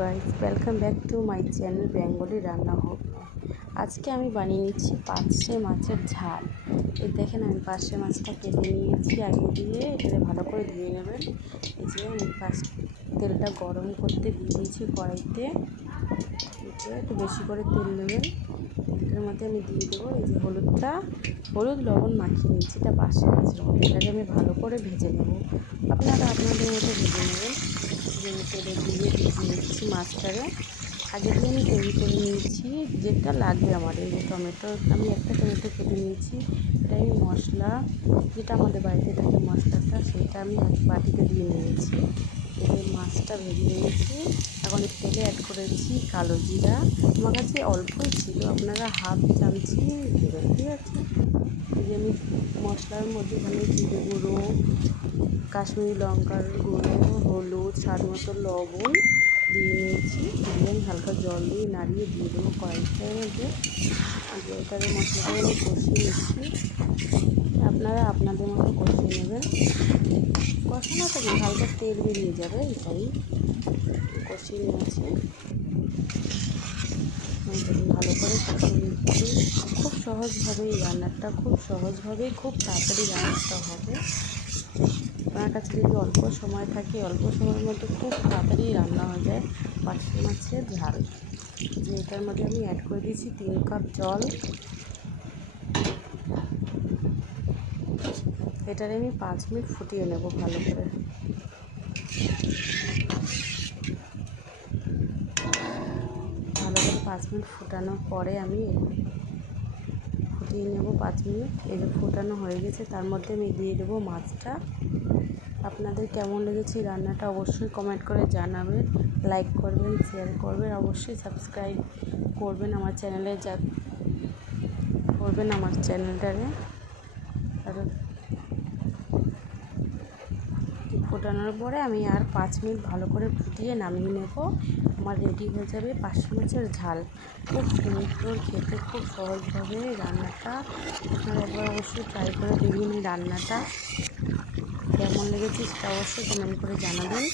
Guys, welcome back to my channel Bengali রান্না হোক। আজকে আমি বানিয়ে নিচ্ছি পার্শে মাছের ঝাল। এই দেখেন, আমি পার্শে মাছটা কেটে নিয়েছি আগে দিয়ে, এটাকে ভালো করে ধুয়ে নেবেন। এই যে আমি তেলটা গরম করতে দিয়ে দিয়েছি কড়াইতে। এটা একটু বেশি করে তেল নেবেন। তেলটার মধ্যে আমি দিয়ে দেবো এই যে হলুদ লবণ মাখিয়ে নিচ্ছি, এটা পার্শে মাছের মধ্যে। এটাকে আমি ভালো করে ভেজে নেব, আপনারা আপনাদের মতো ভেজে নেবেন। তেলে দিয়ে ভেজে নিচ্ছি মাছটাকে। আগে দিয়ে আমি তৈরি করে নিয়েছি যেটা লাগবে আমার। এই যে টমেটো, আমি একটা টমেটো কেটে নিয়েছি। এটা আমি মশলা, যেটা আমাদের বাড়িতে থাকে মশলাটা, সেটা আমি এক বাটিতে দিয়ে নিয়েছি। এই মাছটা ভেজে নিয়েছি। এখন তেলে অ্যাড করেছি কালো জিরা। আমার কাছে অল্পই ছিল, আপনারা হাফ চামচি দেবেন, ঠিক আছে। এই যে আমি মশলার মধ্যে এখানে জিরে গুঁড়ো, কাশ্মীরি লঙ্কার গুঁড়ো, হলুদ, স্বাদ মতো লবণ দিয়ে নিয়েছি। দিয়ে আমি হালকা জল দিয়ে নাড়িয়ে দিয়ে দেবো কড়াইটার মধ্যে। এটাকে মশলাটাকে আমি কষিয়ে নিচ্ছি, আপনারা আপনাদের মতো কষিয়ে নেবেন। কষানো তো হালকা তেল বেরিয়ে যাবে, এটাই কষিয়ে নিয়েছি। ভালো করে কষিয়ে নিচ্ছি। খুব সহজভাবেই রান্নাটা, খুব সহজভাবেই খুব তাড়াতাড়ি রান্নাটা হবে। আপনার কাছে যদি অল্প সময় থাকে, অল্প সময়ের মধ্যে খুব তাড়াতাড়ি রান্না হয়ে যায় পার্শে মাছের ঝাল। যে এটার মধ্যে আমি অ্যাড করে দিয়েছি 3 কাপ জল। এটারে আমি 5 মিনিট ফুটিয়ে নেব ভালো করে। ভালো করে 5 মিনিট ফোটানোর পরে আমি ফুটিয়ে নেব 5 মিনিট। এই যে ফোটানো হয়ে গেছে, তার মধ্যে আমি দিয়ে দেবো মাছটা। আপনাদের কেমন লেগেছে রান্নাটা অবশ্যই কমেন্ট করে জানাবেন, লাইক করবেন, শেয়ার করবেন, অবশ্যই সাবস্ক্রাইব করবেন আমার চ্যানেলে, করবেন আমার চ্যানেলটারে। আর ফোটানোর পরে আমি আর 5 মিনিট ভালো করে ফুটিয়ে নামিয়ে নেব। আমার রেডি হয়ে যাবে পার্শে মাছের ঝাল। খুব সুন্দর খেতে, খুব সহজভাবে রান্নাটা। আপনারা একবার অবশ্যই ট্রাই করে দেখবেন এই রান্নাটা। কেমন লেগেছে সেটা অবশ্যই কমেন্ট করে জানাবেন।